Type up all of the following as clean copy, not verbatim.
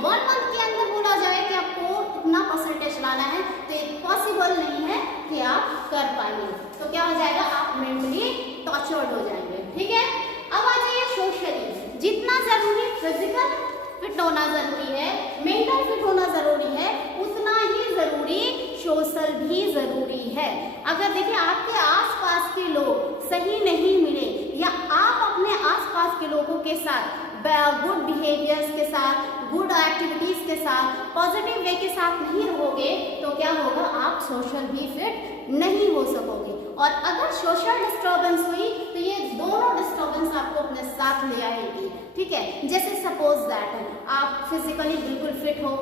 1 month के अंदर बोला जाए कि आपको इतना परसेंटेज लाना है तो पॉसिबल नहीं है कि आप कर पाएंगे। तो क्या हो जाएगा, आप मेंटली टॉर्चर्ड हो जाएंगे। ठीक है, अब आ जाइए सोशली। जितना जरूरी फिजिकल फिट होना जरूरी है, मेंटल फिट होना जरूरी है, उतना ही जरूरी सोशल भी जरूरी है। अगर देखिए आपके आसपास के लोग सही नहीं मिले या आप अपने आसपास के लोगों के साथ गुड बिहेवियर्स के साथ, गुड एक्टिविटीज के साथ, पॉजिटिव वे के साथ नहीं रहोगे तो क्या होगा, आप सोशल भी फिट नहीं हो सकोगे। और अगर सोशल डिस्टर्बेंस हुई तो ये दोनों डिस्टर्बेंस आपको अपने साथ ले आएगी। ठीक है, जैसे सपोज दैट आप फिजिकली बिल्कुल फिट हो,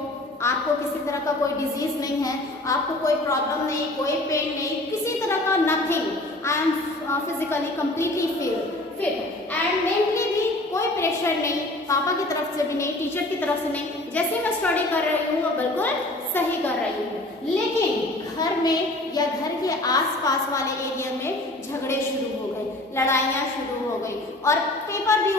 आपको किसी तरह का कोई डिजीज नहीं है, आपको कोई प्रॉब्लम नहीं, कोई पेन नहीं, किसी तरह का nothing, I am physically completely fit and mentally भी कोई प्रेशर नहीं, पापा की तरफ से भी नहीं, टीचर की तरफ से नहीं, जैसे मैं स्टडी कर रही हूँ वो बिल्कुल सही कर रही हूँ। लेकिन घर में या घर के आसपास वाले एरिया में झगड़े शुरू हो गए, लड़ाइयाँ शुरू हो गई और पेपर भी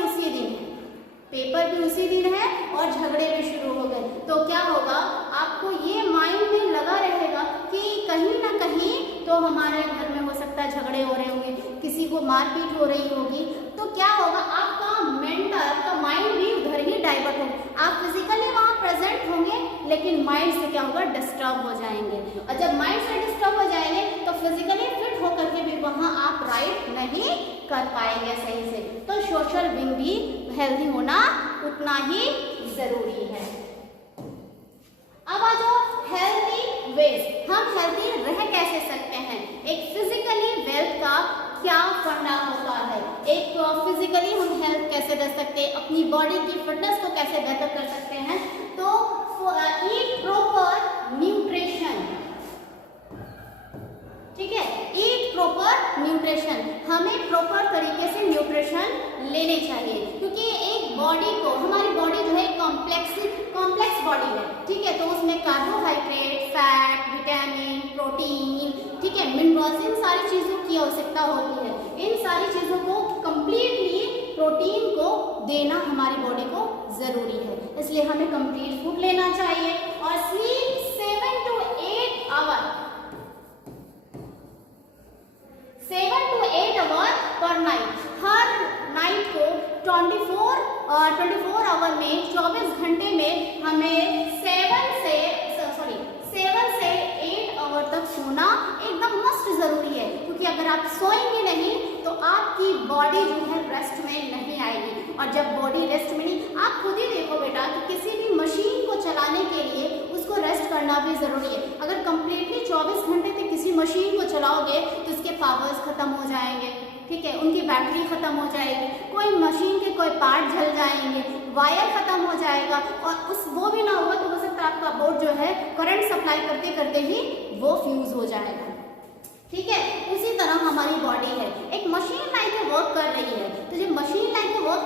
उसी दिन है और झगड़े भी शुरू हो गए, तो क्या होगा, आपको ये माइंड में लगा रहेगा कि कहीं ना कहीं तो हमारे घर में हो सकता है झगड़े हो रहे होंगे, किसी को मारपीट हो रही होगी। तो क्या होगा, आपका मेंटल, आपका माइंड भी उधर ही डाइवर्ट होगा। आप फिजिकली वहाँ प्रेजेंट होंगे लेकिन माइंड से क्या होगा, डिस्टर्ब हो जाएंगे। और जब माइंड से डिस्टर्ब हो जाएंगे तो फिजिकली फिट होकर के भी वहाँ आप राइट नहीं कर पाएंगे सही से। तो सोशल विंग भी हेल्दी होना उतना ही जरूरी है। अब आ जाओ हेल्दी वेज, हम हेल्दी रह कैसे सकते हैं। एक फिजिकली वेल्थ का क्या फंडा होता है, एक फिजिकली हम हेल्थ कैसे रह सकते हैं, अपनी बॉडी की फिटनेस को कैसे बेहतर कर सकते हैं। तो ईट प्रॉपर न्यूट्रिशन, ठीक है, ईट प्रॉपर न्यूट्रिशन, हमें प्रॉपर तरीके से न्यूट्रिशन लेने चाहिए क्योंकि एक बॉडी को, हमारी बॉडी जो है कॉम्प्लेक्स बॉडी है। ठीक है, तो उसमें कार्बोहाइड्रेट, फैट, विटामिन, प्रोटीन, ठीक है, मिनरल्स, इन सारी चीजों की आवश्यकता होती है। इन सारी चीजों को कंप्लीटली प्रोटीन को देना हमारी बॉडी को जरूरी है, इसलिए हमें कंप्लीट फूड लेना चाहिए। और स्लीप 7 to 8 आवर पर नाइट, हर नाइट को 24 आवर में, 24 घंटे में हमें 7 से 8 आवर तक सोना एकदम मस्ट जरूरी है क्योंकि अगर आप सोएंगे नहीं तो आपकी बॉडी जो है रेस्ट में नहीं आएगी। और जब बॉडी रेस्ट में नहीं, आप खुद ही देखो बेटा कि किसी भी मशीन को चलाने के लिए उसको रेस्ट करना भी जरूरी है। अगर कंप्लीटली 24 घंटे तक किसी मशीन को चलाओगे तो उसके पावर्स खत्म हो जाएंगे, ठीक है, उनकी बैटरी खत्म हो जाएगी, कोई मशीन के कोई पार्ट जल जाएंगे, वायर खत्म हो जाएगा और वो भी ना हुआ तो हो सकता है आपका बोर्ड जो है करंट सप्लाई करते करते ही वो फ्यूज हो जाएगा। ठीक है, उसी तरह हमारी बॉडी है, एक मशीन लाइक वर्क कर रही है, तो जब मशीन लाइक वर्क